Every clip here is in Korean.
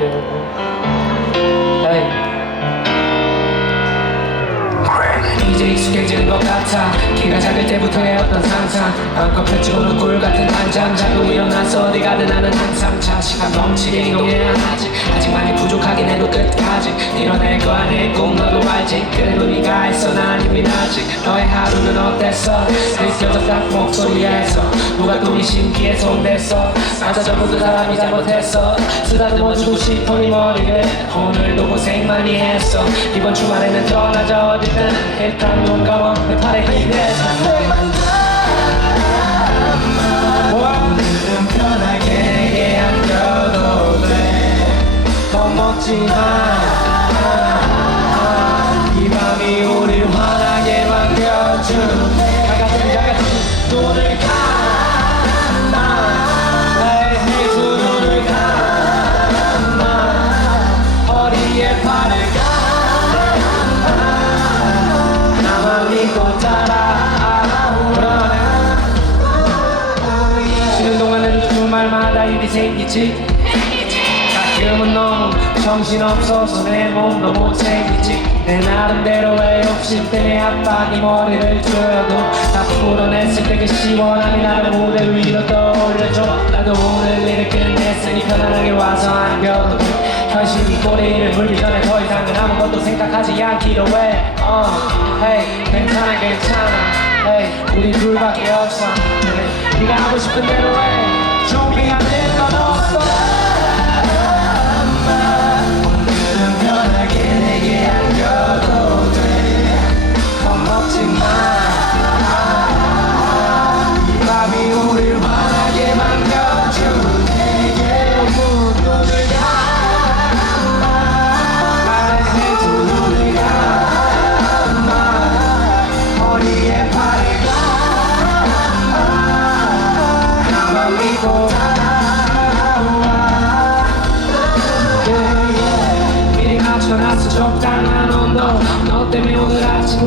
되고 에이 이제 익숙해지는 것 같아 키가 작을 때부터의 어떤 상상. 마음껏 펼쳐보는 꿀 같은 한장. 자고 일어나서 어디 가든 나는 항상 자신감 넘치게 이동해야 하지 아직 많이 부족하긴 해도 끝까지 이뤄낼 거야 내꿈 너도 알지. 그래도 네가 했어. 난 이미 아직 너의 하루는 어땠어? 느껴져 딱 목소리에서. 누가 또네 신기해 손댔어? 맞아 전부 그 사람이 잘못했어. 쓰다듬어 주고 싶어 네 머리를. 오늘도 고생 많이 했어. 이번 주말에는 떠나자. 어디든. 일단 눈 감아 내 팔에 힘내서 먹지마 이 밤이 우릴 환하게 반겨준 다 같이 다 같이 눈을 감아 나의 두 눈을 감아 허리에 팔을 감아 나만 믿고 따라오라 쉬는 동안은 주말마다 일이 생기지 가끔은 너무 정신없어서 내 몸도 못 챙기지. 내 나름대로의 욕심 때문에 아빠 네 머리를 조여도 다 풀어냈을 때 그 시원함이 나를 무대 위로 떠올려줘. 나도 오늘 일을 끝냈으니 편안하게 와서 안겨도 돼. 현실이 꼬리를 물기 전에 더 이상은 아무것도 생각하지 않기로 해. 어, hey, 괜찮아 괜찮아. Hey, 우리 둘밖에 없어. 네가 하고 싶은 대로 해. 일건 없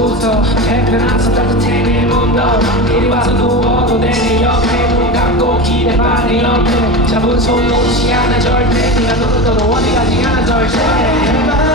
오늘 아침부터 불편해서 따뜻해 내 몸도 이리 와서 누워도 돼내 옆에 눈 감고 기대 반의 옆에 잡은 손 놓지 않아 절대. 네가 떠도 어디 가지 않아 절대